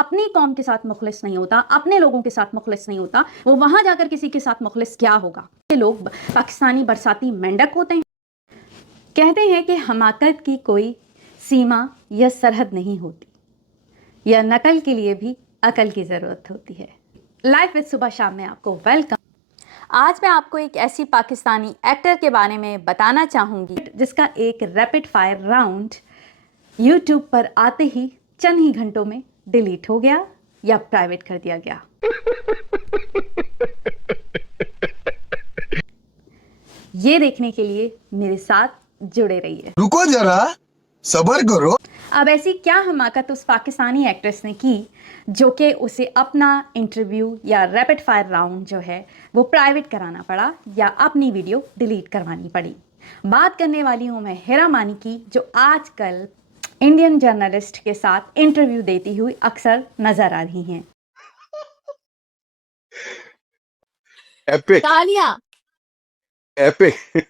अपनी कौम के साथ मुखलिस नहीं होता, अपने लोगों के साथ मुखलिस नहीं होता, वो वहां जाकर किसी के साथ मुखलिस क्या होगा? ये लोग पाकिस्तानी बरसाती मेंढक होते हैं। कहते हैं कि हमाकत की कोई सीमा या सरहद नहीं होती, या नकल के लिए भी अकल की ज़रूरत होती है। लाइफ विद सुबह शाम में आपको वेलकम। आज मैं आपको एक ऐसी पाकिस्तानी एक्टर के बारे में बताना चाहूँगी जिसका एक रैपिड फायर राउंड यूट्यूब पर आते ही चंद ही घंटों में डिलीट हो गया या प्राइवेट कर दिया गया। ये देखने के लिए मेरे साथ जुड़े रहिए। रुको जरा, सब्र करो। अब ऐसी क्या हमाकत उस पाकिस्तानी एक्ट्रेस ने की जो कि उसे अपना इंटरव्यू या रैपिड फायर राउंड जो है वो प्राइवेट कराना पड़ा या अपनी वीडियो डिलीट करवानी पड़ी। बात करने वाली हूँ मैं हेरा मानी की, जो आजकल इंडियन जर्नलिस्ट के साथ इंटरव्यू देती हुई अक्सर नजर आ रही हैं। एपिक तालियां। एपिक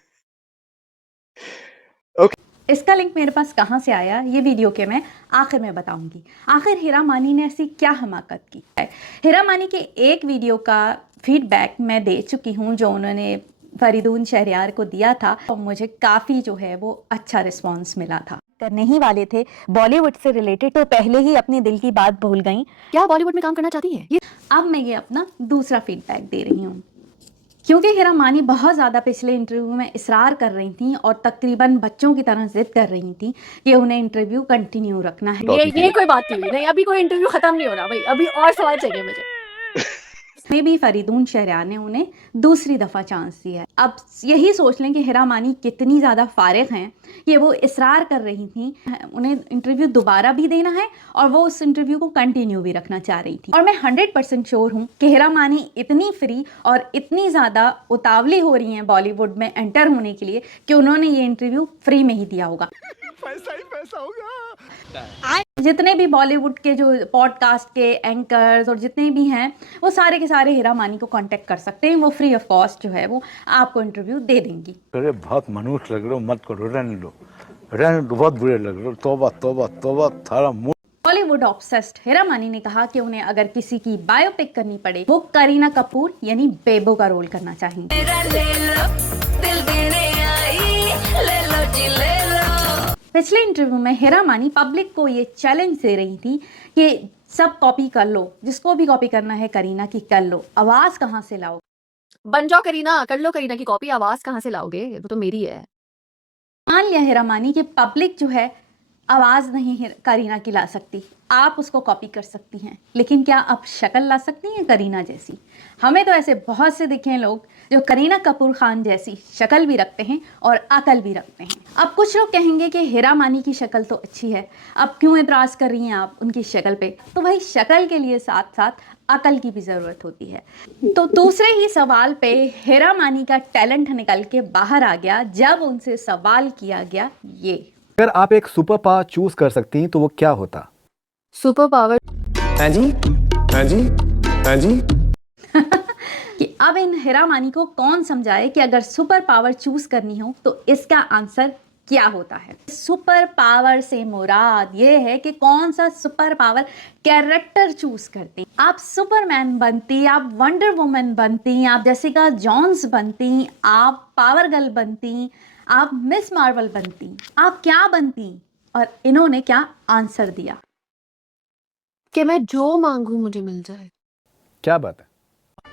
इसका लिंक मेरे पास कहाँ से आया ये वीडियो के मैं आखिर में बताऊंगी। आखिर हेरा मानी ने ऐसी क्या हमाकत की है? हेरा मानी के एक वीडियो का फीडबैक मैं दे चुकी हूँ जो उन्होंने फरीदून शहरियार को दिया था और मुझे काफ़ी जो है वो अच्छा रिस्पॉन्स मिला था। करने ही वाले थे बॉलीवुड से रिलेटेड तो पहले ही अपने दिल की बात भूल गई। क्या बॉलीवुड में काम करना चाहती है? अब मैं ये अपना दूसरा फीडबैक दे रही हूँ क्योंकि हेरा मानी बहुत ज़्यादा पिछले इंटरव्यू में इसरार कर रही थी और तकरीबन बच्चों की तरह जिद कर रही थी कि उन्हें इंटरव्यू कंटिन्यू रखना है। ये कोई बात नहीं हुई। नहीं, अभी कोई इंटरव्यू खत्म नहीं हो रहा भाई, अभी और सवाल चाहिए मुझे। में भी फरीदून शहरियार ने उन्हें दूसरी दफ़ा चांस दिया है। अब यही सोच लें कि हेरा मानी कितनी ज़्यादा फारिग हैं कि वो इसरार कर रही थी उन्हें इंटरव्यू दोबारा भी देना है और वो उस इंटरव्यू को कंटिन्यू भी रखना चाह रही थी। और मैं 100% श्योर हूँ कि हेरा मानी इतनी फ्री और इतनी ज़्यादा उतावली हो रही हैं बॉलीवुड में एंटर होने के लिए कि उन्होंने ये इंटरव्यू फ्री में ही दिया होगा। पैसा ही पैसा होगा। जितने भी बॉलीवुड के जो पॉडकास्ट के एंकर्स और जितने भी हैं वो सारे के सारे हेरा मानी को कांटेक्ट कर सकते हैं। वो फ्री ऑफ कॉस्ट जो है वो आपको इंटरव्यू दे देंगी। अरे बहुत मनुष्य लग रहे हो, मत करो, रहने दो, बहुत बुरे लग रहे हो। तौबा तौबा तौबा, थारा मुंह। बॉलीवुड ऑब्सेस्ड हेरा मानी ने कहा कि उन्हें अगर किसी की बायोपिक करनी पड़े वो करीना कपूर यानी बेबो का रोल करना चाहेंगे। पिछले इंटरव्यू में हेरा मानी पब्लिक को ये चैलेंज दे रही थी कि सब कॉपी कर लो, जिसको भी कॉपी करना है करीना की कर लो, आवाज कहाँ से लाओ? बन जाओ करीना, कर लो करीना की कॉपी। आवाज कहाँ से लाओगे? वो तो मेरी है। मान लिया हेरा मानी कि पब्लिक जो है आवाज नहीं करीना की ला सकती, आप उसको कॉपी कर सकती हैं, लेकिन क्या आप शक्ल ला सकती हैं करीना जैसी? हमें तो ऐसे बहुत से दिखे हैं लोग जो करीना कपूर खान जैसी शक्ल भी रखते हैं और अकल भी रखते हैं। अब कुछ लोग कहेंगे कि हेरा मानी की शक्ल तो अच्छी है, अब क्यों एतराज़ कर रही हैं आप उनकी शक्ल पे? तो वही शक्ल के लिए साथ साथ अकल की भी ज़रूरत होती है। तो दूसरे ही सवाल पे हेरा मानी का टैलेंट निकल के बाहर आ गया जब उनसे सवाल किया गया ये, अगर आप एक सुपर पावर चूज कर सकती हैं तो वो क्या होता? Super power. हाँ जी, हाँ जी, हाँ जी। कि अब इन हेरा मानी को कौन समझाए कि अगर सुपर पावर चूज करनी हो तो इसका आंसर क्या होता है। सुपर पावर से मुराद ये है कि कौन सा सुपर पावर कैरेक्टर चूज करती। आप सुपरमैन बनती, आप वंडर वुमन बनती, आप जेसिका जोन्स बनती, आप पावर गर्ल बनती, आप मिस मार्वल बनती, आप क्या बनती? और इन्होंने क्या आंसर दिया कि मैं जो मांगू मुझे मिल जाए। क्या बात है?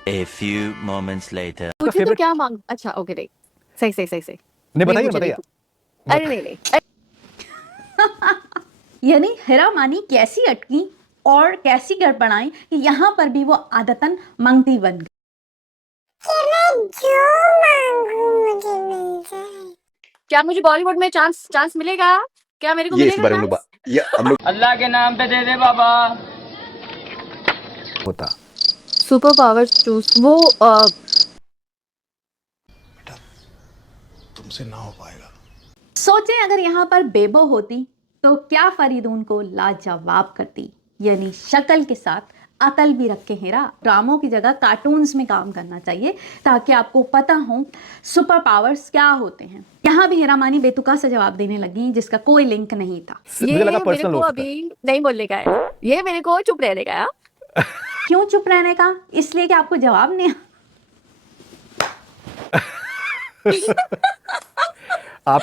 A few moments later. मुझे तो favorite- क्या मांग। अच्छा ओके, नहीं सही सही सही सही। नहीं, बताइए मुझे बताइए। नहीं। अरे नहीं नहीं। यानी हेरा मानी कैसी अटकी और कैसी गड़बड़ाई कि यहाँ पर भी वो आदतन मंगती बन गई। क्या मुझे बॉलीवुड में चांस मिलेगा? क्या मेरे को ये इस मिलेगा बारे में हम लोग चांस? ये हम लोग अल्लाह के नाम पे दे दे बाबा। होता सुपर पावर चूज वो तुमसे ना हो पाएगा। सोचें अगर यहाँ पर बेबो होती तो क्या फरीदून को लाजवाब करती, यानी शक्ल के साथ अकल भी रखें हेरा। ड्रामों की जगह कार्टून्स में काम करना चाहिए ताकि आपको पता हो सुपर पावर्स क्या होते हैं। यहाँ भी हेरा मानी बेतुका से जवाब देने लगी जिसका कोई लिंक नहीं था। मुझे ये लगा मेरे पर्सनल को हो सकता है। अभी नहीं बोलने का है, ये मेरे को चुप रहने का है। क्यों चुप रहने का? इसलिए कि आपको जवाब नहीं आप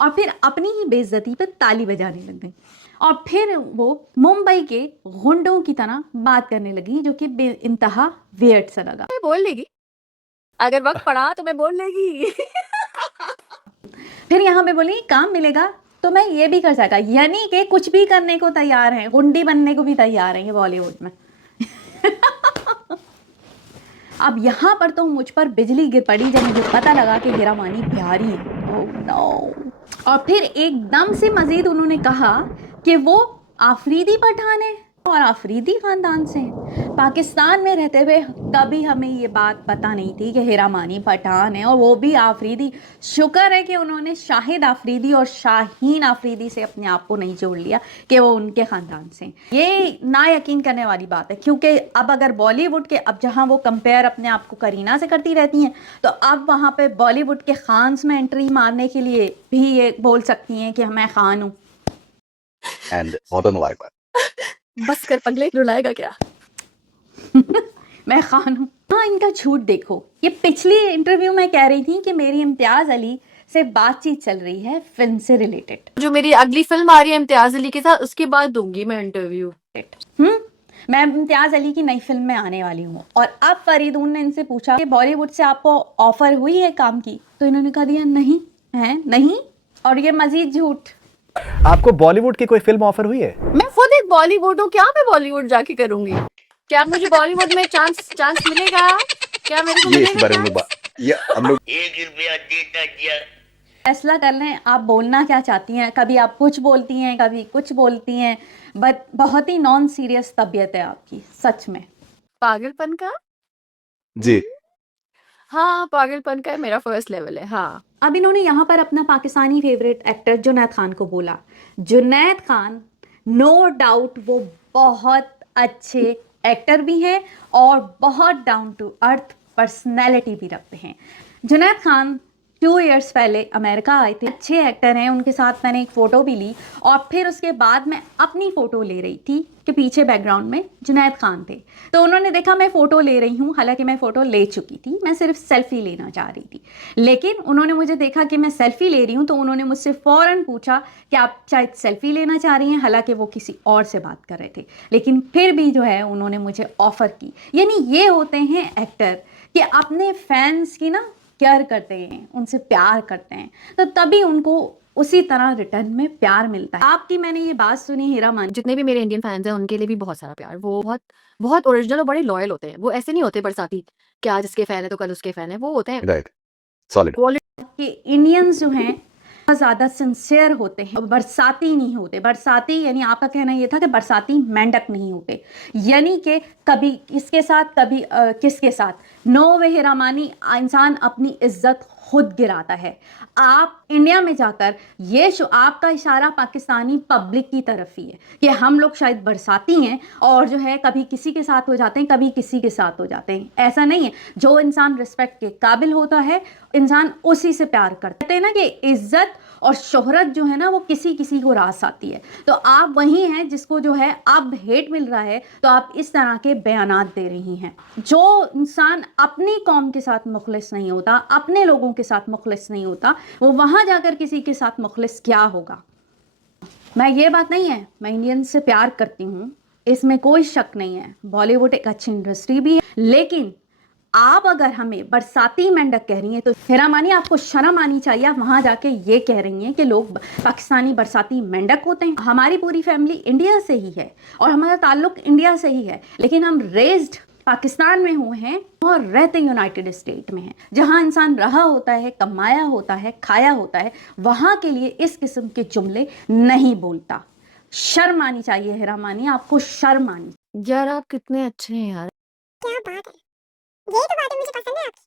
और फिर अपनी ही बेइज्जती पे ताली बजाने लग गई और फिर वो मुंबई के गुंडों की तरह बात करने लगी जो कि बेइंतहा वियर्ड सा लगा। मैं बोल लेगी, अगर वक्त पड़ा तो मैं बोल लेगी। फिर यहाँ पे बोली काम मिलेगा तो मैं ये भी कर सकता, यानी कि कुछ भी करने को तैयार है, गुंडी बनने को भी तैयार है ये बॉलीवुड में। अब यहाँ पर तो मुझ पर बिजली गिर पड़ी जब मुझे पता लगा कि हेरा मानी बिहारी है। Oh no! और फिर एकदम से मजीद उन्होंने कहा कि वो आफरीदी पठान है और आफरीदी खानदान से हैं। पाकिस्तान में रहते हुए कभी हमें ये बात पता नहीं थी कि हेरा मानी पठान है और वो भी आफरीदी। शुक्र है कि उन्होंने शाहिद आफरीदी और शाहीन आफरीदी से अपने आप को नहीं जोड़ लिया कि वो उनके ख़ानदान से हैं। ये ना यकीन करने वाली बात है क्योंकि अब अगर बॉलीवुड के, अब जहाँ वो कंपेयर अपने आप को करीना से करती रहती हैं तो अब वहाँ पे बॉलीवुड के खान्स में एंट्री मारने के लिए भी ये बोल सकती हैं कि मैं खान हूँ। And modern life. बस कर पगले, रुलाएगा क्या? मैं खान हूँ। हाँ, इनका झूठ देखो। ये पिछली इंटरव्यू में कह रही थी कि मेरी इम्तियाज अली से बातचीत चल रही है फिल्म से रिलेटेड। जो मेरी अगली फिल्म आ रही है इम्तियाज अली के साथ, उसके बाद दूंगी मैं इंटरव्यू। मैं इम्तियाज अली की नई फिल्म में आने वाली हूँ और अब फरीदून ने इनसे पूछा कि बॉलीवुड से आपको ऑफर हुई है काम की, तो इन्होंने कहा दिया नहीं है, नहीं। और ये मजीद झूठ। आपको बॉलीवुड की कोई फिल्म ऑफर हुई है? मैं खुद एक बॉलीवुड हूँ, क्या मैं बॉलीवुड जाके करूंगी? क्या मुझे बॉलीवुड में चांस मिलेगा? क्या मेरे को ये इस मिलेगा बारे में chance? ये हम लोग फैसला कर लें आप बोलना क्या चाहती हैं। कभी आप कुछ बोलती हैं, कभी कुछ बोलती हैं, बट बहुत ही नॉन सीरियस तबीयत है आपकी, सच में। पागलपन का? जी हाँ, पागलपन का मेरा फर्स्ट लेवल है। हाँ, अब इन्होंने यहाँ पर अपना पाकिस्तानी फेवरेट एक्टर जुनैद खान को बोला। जुनैद खान नो डाउट वो बहुत अच्छे एक्टर भी हैं और बहुत डाउन टू अर्थ पर्सनैलिटी भी रखते हैं। जुनैद खान 2 इयर्स पहले अमेरिका आए थे, अच्छे एक्टर हैं। उनके साथ मैंने एक फ़ोटो भी ली और फिर उसके बाद मैं अपनी फ़ोटो ले रही थी कि पीछे बैकग्राउंड में जुनैद खान थे। तो उन्होंने देखा मैं फ़ोटो ले रही हूँ, हालांकि मैं फ़ोटो ले चुकी थी, मैं सिर्फ सेल्फ़ी लेना चाह रही थी। लेकिन उन्होंने मुझे देखा कि मैं सेल्फ़ी ले रही हूँ तो उन्होंने मुझसे फ़ौरन पूछा कि आप शायद सेल्फ़ी लेना चाह रही हैं, हालांकि वो किसी और से बात कर रहे थे। लेकिन फिर भी जो है उन्होंने मुझे ऑफ़र की। यानी ये होते हैं एक्टर कि अपने फैंस की ना केयर करते हैं, उनसे प्यार करते हैं, तो तभी उनको उसी तरह रिटर्न में प्यार मिलता है। आपकी मैंने ये बात सुनी हेरा मानी, जितने भी मेरे इंडियन फैंस हैं उनके लिए भी बहुत सारा प्यार। वो बहुत बहुत ओरिजिनल और बड़े लॉयल होते हैं। वो ऐसे नहीं होते बरसाती कि आज इसके फैन है तो कल उसके फैन है। वो होते हैं राइट सॉलिड कि इंडियन्स जो हैं बहुत ज़्यादा सिंसियर होते हैं, बरसाती नहीं होते। बरसाती यानी आपका कहना ये था कि बरसाती मेंढक नहीं होते, यानी कि कभी किसके साथ कभी किसके साथ। नो वे हेरा मानी, इंसान अपनी इज्जत खुद गिराता है। आप इंडिया में जाकर ये आपका इशारा पाकिस्तानी पब्लिक की तरफ ही है कि हम लोग शायद बरसाती हैं और जो है कभी किसी के साथ हो जाते हैं, कभी किसी के साथ हो जाते हैं। ऐसा नहीं है। जो इंसान रिस्पेक्ट के काबिल होता है इंसान उसी से प्यार करता है। कहते हैं ना कि इज्जत और शोहरत जो है ना वो किसी किसी को रास आती है। तो आप वही हैं जिसको जो है अब हेट मिल रहा है तो आप इस तरह के बयानात दे रही हैं। जो इंसान अपनी कौम के साथ मुखलिस नहीं होता, अपने लोगों के साथ मुखलिस नहीं होता, वो वहां जाकर किसी के साथ मुखलिस क्या होगा। मैं ये बात नहीं है, मैं इंडियन से प्यार करती हूँ, इसमें कोई शक नहीं है। बॉलीवुड एक अच्छी इंडस्ट्री भी है, लेकिन आप अगर हमें बरसाती मेंढक कह रही हैं तो हेरा मानी आपको शर्म आनी चाहिए। आप वहां जाके ये कह रही हैं कि लोग पाकिस्तानी बरसाती मेंढक होते हैं। हमारी पूरी फैमिली इंडिया से ही है और हमारा ताल्लुक इंडिया से ही है, लेकिन हम रेज्ड पाकिस्तान में हुए हैं और रहते यूनाइटेड स्टेट में हैं, जहां इंसान रहा होता है, कमाया होता है, खाया होता है। वहां के लिए इस किस्म के जुमले नहीं बोलता। शर्म आनी चाहिए हेरा मानी, आपको शर्म आनी। यार आप कितने अच्छे हैं यार। क्या बात है, यही तो बात है, मुझे पसंद है आपकी।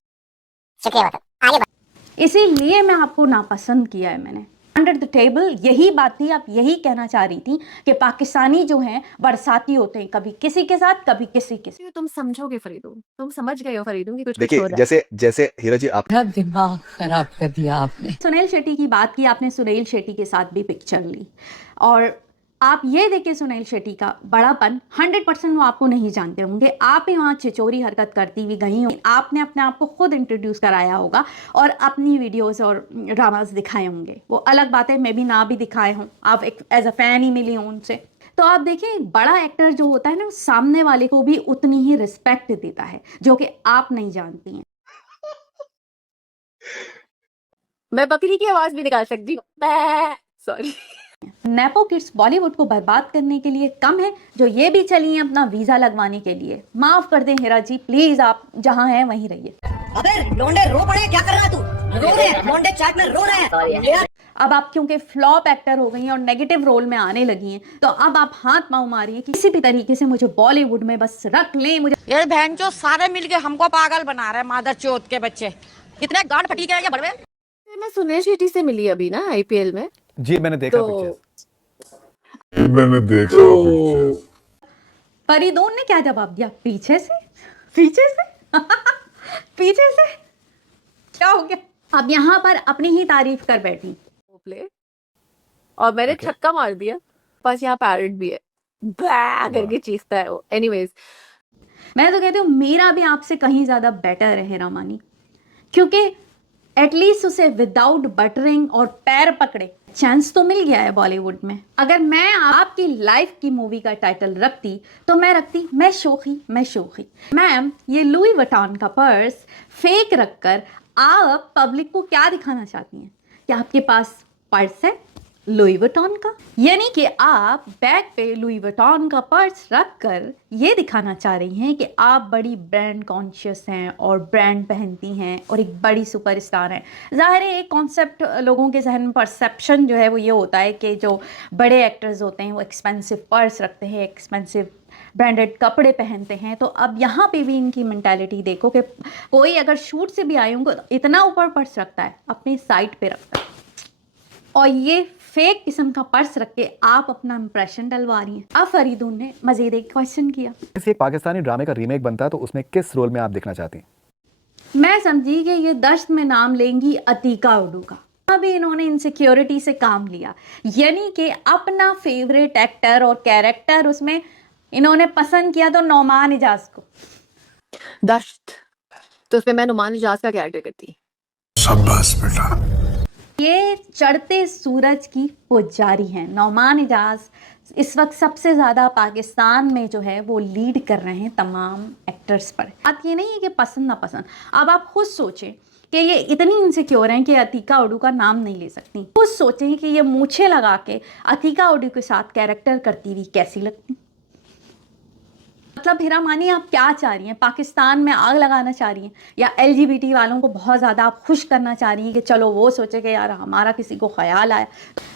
शुक्रिया। आगे इसीलिए मैं आपको नापसंद किया है मैंने। अंडर द टेबल यही बात थी, आप यही कहना चाह रही थी कि पाकिस्तानी जो हैं बरसाती होते हैं, कभी किसी के साथ कभी किसी के साथ। तुम समझोगे फरीदून, तुम समझ गए हो फरीदून कि कुछ हो देखिए रहा है। जैसे जैसे हीरा जी आप दिमाग खराब कर दिया आपने। सुनील शेट्टी की बात की आपने, सुनील शेट्टी के साथ भी पिक्चर ली और आप ये देखिए सुनील शेट्टी का बड़ापन 100% वो आपको नहीं जानते होंगे, आप ही वहाँ छिचोरी हरकत करती हुई गई हो, आपने अपने आप को खुद इंट्रोड्यूस कराया होगा और अपनी वीडियोस और ड्रामास दिखाए होंगे। वो अलग बात है, मैं भी ना भी दिखाए हूँ, आप एक एज अ फैन ही मिली हूँ उनसे। तो आप देखिए एक बड़ा एक्टर जो होता है ना, वो सामने वाले को भी उतनी ही रिस्पेक्ट देता है जो कि आप नहीं जानती हैं। मैं बकरी की आवाज भी निकाल सकती हूँ। सॉरी। नेपो किड्स बॉलीवुड को बर्बाद करने के लिए कम है, जो ये भी चली हैं अपना वीजा लगवाने के लिए। माफ कर दें हीरा जी, प्लीज आप जहां हैं वहीं रहिए। अबे लोंडे रो पड़े, क्या कर रहा तू? रो रहे हैं लोंडे, चैट में रो रहे हैं। अब आप क्योंकि फ्लॉप एक्टर हो गई हैं और नेगेटिव रोल में आने लगी हैं, तो अब आप हाथ पाँव मारिए कि किसी भी तरीके से मुझे बॉलीवुड में बस रख ले। मुझे ये बहन जो सारे मिलके हमको पागल बना रहे हैं, मादर चोत के बच्चे। इतने गांड फटी गए क्या बड़वे? मैं सुनील शेट्टी से मिली अभी ना आईपीएल में, जी मैंने देखा तो पिक्चर। फरीदून ने क्या जवाब दिया? पीछे से पीछे से पीछे से क्या हो गया? अब यहाँ पर अपनी ही तारीफ कर बैठी। प्ले और मैंने छक्का मार दिया, बस यहाँ पैरेट भी है, बा करके चीखता है वो। एनीवेज, मैं तो कहती हूँ मेरा भी आपसे कहीं ज्यादा बेटर है रामानी, क्योंकि एटलीस्ट उसे विदाउट बटरिंग और पैर पकड़े चांस तो मिल गया है बॉलीवुड में। अगर मैं आपकी लाइफ की मूवी का टाइटल रखती तो मैं रखती मैं शोखी मैं शोखी। मैम, ये लुई वुइटन का पर्स फेक रखकर आप पब्लिक को क्या दिखाना चाहती हैं कि आपके पास पर्स है लुई वुइटन का? यानी कि आप बैग पे लुई वुइटन का पर्स रखकर ये दिखाना चाह रही हैं कि आप बड़ी ब्रांड कॉन्शियस हैं और ब्रांड पहनती हैं और एक बड़ी सुपरस्टार हैं। ज़ाहिर है एक कॉन्सेप्ट लोगों के जहन में, परसेप्शन जो है वो ये होता है कि जो बड़े एक्टर्स होते हैं वो एक्सपेंसिव पर्स रखते हैं, एक्सपेंसिव ब्रांडेड कपड़े पहनते हैं। तो अब यहाँ पे भी इनकी मेंटालिटी देखो कि कोई अगर शूट से भी आए होंगे तो इतना ऊपर पर्स रखता है, अपनी साइड पे रखता है, और ये फेक किस्म का पर्स रख के आप अपना इंप्रेशन डलवा रही हैं। अब फरीदून ने मजीद एक क्वेश्चन किया, इस एक पाकिस्तानी ड्रामे का रीमेक बनता तो उसमें किस रोल में आप देखना चाहती हैं? मैं समझी कि ये दश्त में नाम लेंगी अतीका उडू का। अभी इन्होंने इनसिक्योरिटी से काम लिया, यानी कि अपना फेवरेट एक्टर और कैरेक्टर उसमें इन्होंने पसंद किया तो नौमान इजाज को। दश्त, तो उसमें मैं नुमान इजाज का कैरेक्टर करती। शाबाश बेटा। ये चढ़ते सूरज की पुजारी हैं नौमान इजाज। इस वक्त सबसे ज़्यादा पाकिस्तान में जो है वो लीड कर रहे हैं तमाम एक्टर्स पर। बात ये नहीं है कि पसंद ना पसंद, अब आप खुद सोचें कि ये इतनी इनसिक्योर हैं कि अतीका उडू का नाम नहीं ले सकती। खुद सोचें कि ये मूछें लगा के अतीका उडू के साथ कैरेक्टर करती हुई कैसी लगती। मतलब हीरा मानी आप क्या चाह रही हैं? पाकिस्तान में आग लगाना चाह रही हैं या LGBT वालों को बहुत ज़्यादा आप खुश करना चाह रही हैं कि चलो वो सोचे कि यार हमारा किसी को ख्याल आया?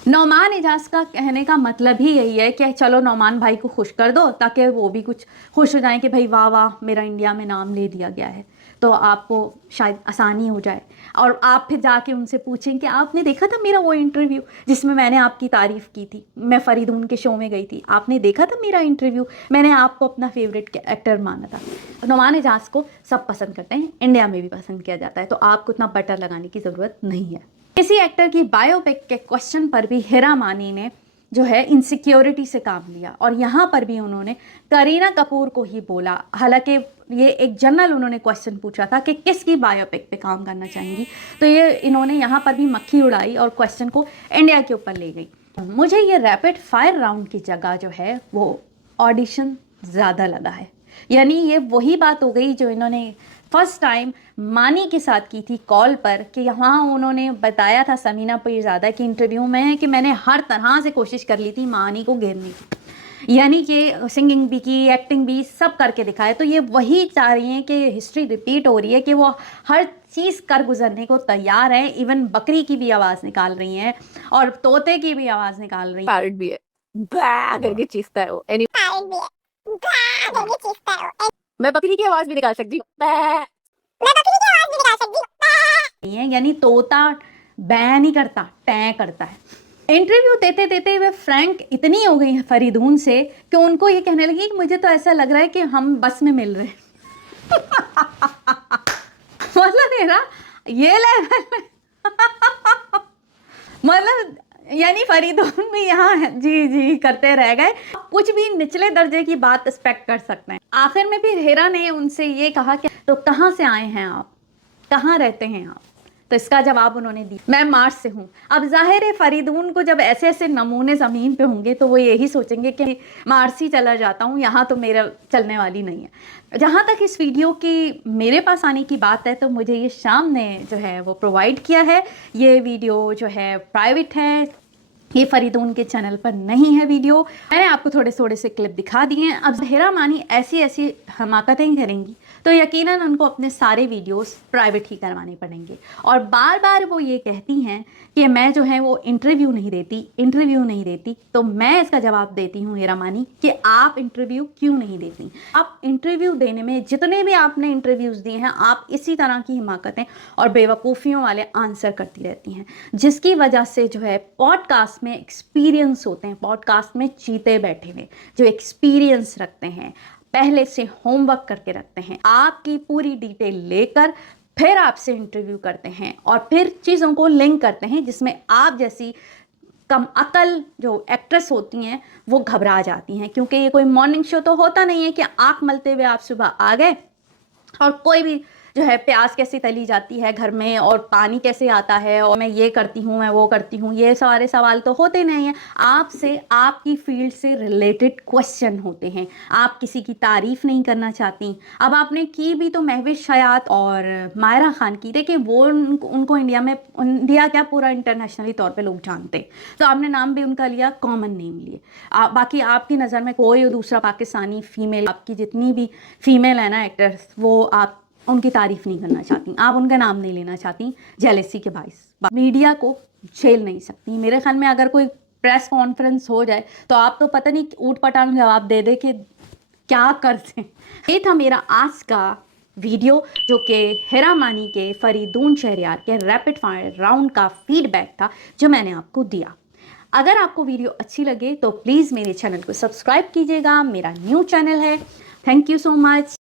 नौमान इजाज का कहने का मतलब ही यही है कि चलो नौमान भाई को खुश कर दो ताकि वो भी कुछ खुश हो जाएं कि भाई वाह वाह मेरा इंडिया में नाम ले दिया गया है, तो आपको शायद आसानी हो जाए। और आप फिर जाके उनसे पूछें कि आपने देखा था मेरा वो इंटरव्यू जिसमें मैंने आपकी तारीफ़ की थी, मैं फरीदून के शो में गई थी, आपने देखा था मेरा इंटरव्यू, मैंने आपको अपना फेवरेट एक्टर माना था। नौमान इजाज को सब पसंद करते हैं, इंडिया में भी पसंद किया जाता है, तो आपको उतना बटर लगाने की ज़रूरत नहीं है। किसी एक्टर की बायोपिक के क्वेश्चन पर भी हीरा मानी ने जो है इनसिक्योरिटी से काम लिया और यहाँ पर भी उन्होंने करीना कपूर को ही बोला। हालांकि ये एक जनरल उन्होंने क्वेश्चन पूछा था कि किसकी बायोपिक पे काम करना चाहेंगी, तो ये इन्होंने यहाँ पर भी मक्खी उड़ाई और क्वेश्चन को इंडिया के ऊपर ले गई। मुझे ये रैपिड फायर राउंड की जगह जो है वो ऑडिशन ज़्यादा लगा है, यानी ये वही बात हो गई जो इन्होंने फर्स्ट टाइम मानी के साथ की थी कॉल पर, कि यहाँ उन्होंने बताया था समीना पीरज़ादा की इंटरव्यू में कि मैंने हर तरह से कोशिश कर ली थी मानी को घेरने की, यानी कि सिंगिंग भी की, एक्टिंग भी, सब करके दिखाए। तो ये वही चाह रही हैं कि हिस्ट्री रिपीट हो रही है कि वो हर चीज़ कर गुजरने को तैयार है। इवन बकरी की भी आवाज़ निकाल रही हैं और तोते की भी आवाज़ निकाल रही हैं। पैरेट भी है, बा करके चीखता है वो। मैं बकरी की आवाज भी निकाल सकती हूँ, यानी तोता बैन नहीं करता, टैं करता है। इंटरव्यू देते देते वे फ्रैंक इतनी हो गई है फरीदून से कि उनको ये कहने लगी कि मुझे तो ऐसा लग रहा है कि हम बस में मिल रहे हैं। मतलब मेरा ये लेवल मतलब यानी फरीदून भी यहाँ जी जी करते रह गए। कुछ भी निचले दर्जे की बात एक्सपेक्ट कर सकते हैं। आखिर में फिर हेरा ने उनसे ये कहा कि तो कहाँ से आए हैं आप, कहाँ रहते हैं आप? तो इसका जवाब उन्होंने दिया, मैं मार्स से हूँ। अब जाहिर है फरीदून को जब ऐसे ऐसे नमूने ज़मीन पे होंगे तो वो यही सोचेंगे कि मार्स ही चला जाता हूँ, यहाँ तो मेरा चलने वाली नहीं है। जहाँ तक इस वीडियो की मेरे पास आने की बात है तो मुझे ये शाम ने जो है वो प्रोवाइड किया है। ये वीडियो जो है प्राइवेट है, ये फरीदून के चैनल पर नहीं है वीडियो। मैंने आपको थोड़े से क्लिप दिखा दिए हैं। अब हेरा मानी ऐसी ऐसी हमाकतें करेंगी तो यकीनन उनको अपने सारे वीडियोस प्राइवेट ही करवाने पड़ेंगे। और बार बार वो ये कहती हैं कि मैं जो है वो इंटरव्यू नहीं देती। तो मैं इसका जवाब देती हूँ हेरा मानी कि आप इंटरव्यू क्यों नहीं देती। आप इंटरव्यू देने में जितने भी आपने इंटरव्यूज़ दिए हैं, आप इसी तरह की हिमाकतें और बेवकूफ़ियों वाले आंसर करती रहती हैं, जिसकी वजह से जो है पॉडकास्ट में एक्सपीरियंस होते हैं, पॉडकास्ट में चीते बैठे हुए जो एक्सपीरियंस रखते हैं, पहले से होमवर्क करके रखते हैं, आपकी पूरी डिटेल लेकर फिर आपसे इंटरव्यू करते हैं और फिर चीज़ों को लिंक करते हैं, जिसमें आप जैसी कम अकल जो एक्ट्रेस होती हैं वो घबरा जाती हैं। क्योंकि ये कोई मॉर्निंग शो तो होता नहीं है कि आँख मलते हुए आप सुबह आ गए और कोई भी जो है प्याज कैसे तली जाती है घर में और पानी कैसे आता है और मैं ये करती हूँ, मैं वो करती हूँ, ये सारे सवाल तो होते नहीं हैं। आपसे आपकी फील्ड से रिलेटेड क्वेश्चन होते हैं। आप किसी की तारीफ़ नहीं करना चाहती। अब आपने की भी तो महविश हयात और मायरा खान की। देखिए वो उनको इंडिया क्या पूरा इंटरनेशनली तौर पे लोग जानते, तो आपने नाम भी उनका लिया, कॉमन नेम लिए। बाकी आपकी नज़र में कोई दूसरा पाकिस्तानी फ़ीमेल, आपकी जितनी भी फीमेल है ना एक्टर्स, वो आप उनकी तारीफ नहीं करना चाहती, आप उनका नाम नहीं लेना चाहती जेलेसी के बाइस। मीडिया को झेल नहीं सकती। मेरे ख्याल में अगर कोई प्रेस कॉन्फ्रेंस हो जाए तो आप तो पता नहीं ऊट पटांग जवाब दे दे कि क्या करते। ये था मेरा आज का वीडियो जो कि हेरा मानी के फरीदून शहरयार के रैपिड फायर राउंड का फीडबैक था जो मैंने आपको दिया। अगर आपको वीडियो अच्छी लगे तो प्लीज़ मेरे चैनल को सब्सक्राइब कीजिएगा। मेरा न्यू चैनल है। Thank you so much.